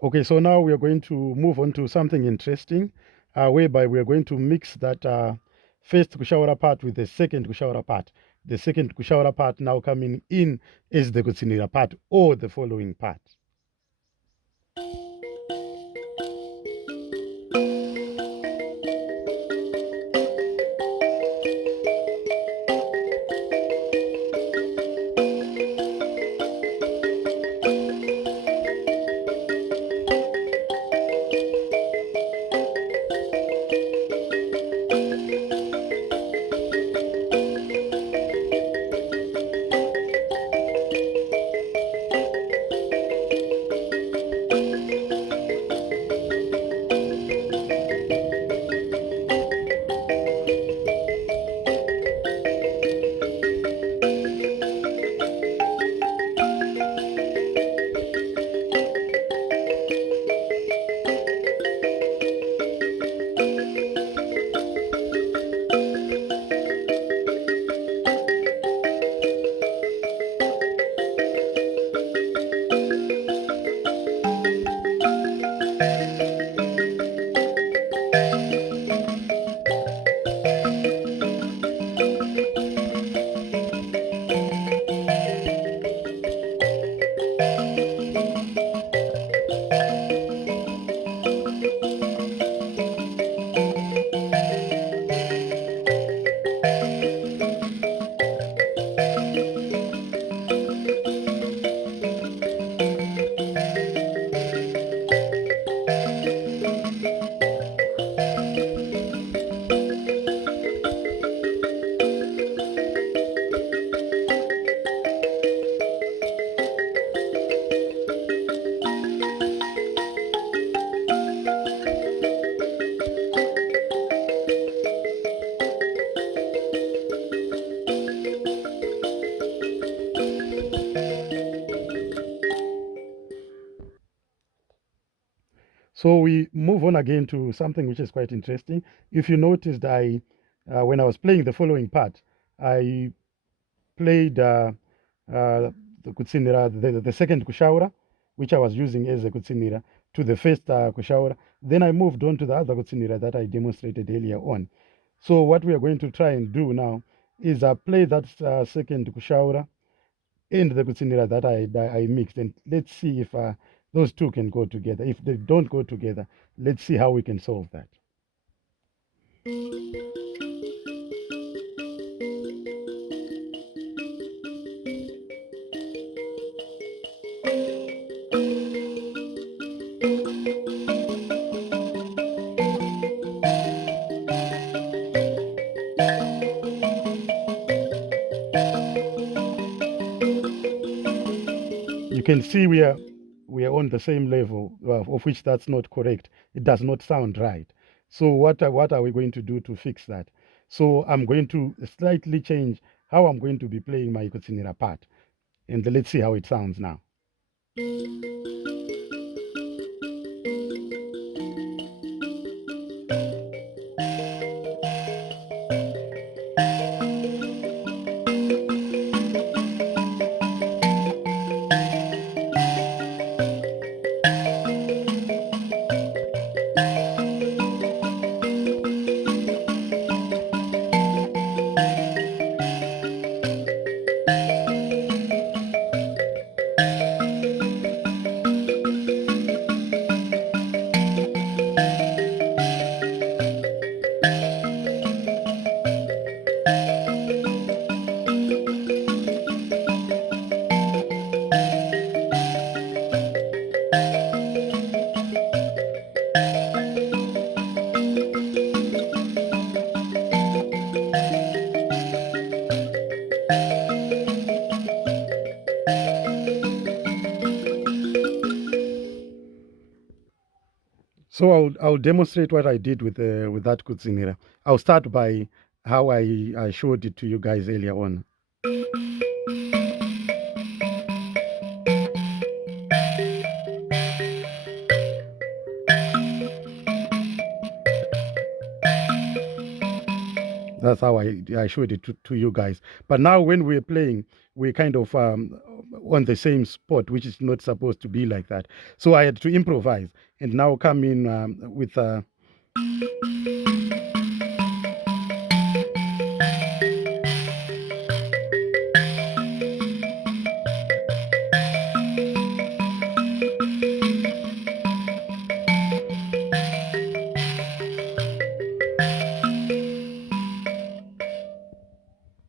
Okay, so now we are going to move on to something interesting, whereby we are going to mix that first kushaura part with the second kushaura part. The second kushaura part now coming in as the kutsinira part or the following part. So we move on again to something which is quite interesting. If you noticed, when I was playing the following part, I played the kutsinira, the second kushaura, which I was using as a kutsinira, to the first kushaura. Then I moved on to the other kutsinira that I demonstrated earlier on. So what we are going to try and do now is play that second kushaura and the kutsinira that I mixed, and let's see if those two can go together. If they don't go together, let's see how we can solve that. You can see we are on the same level, of which that's not correct. It does not sound right. So what are we going to do to fix that? So I'm going to slightly change how I'm going to be playing my kutsinira part, and let's see how it sounds now. So I'll demonstrate what I did with that kutsinira. I'll start by how I showed it to you guys earlier on. That's how I showed it to you guys. But now when we're playing, we kind of on the same spot, which is not supposed to be like that. So I had to improvise and now come in with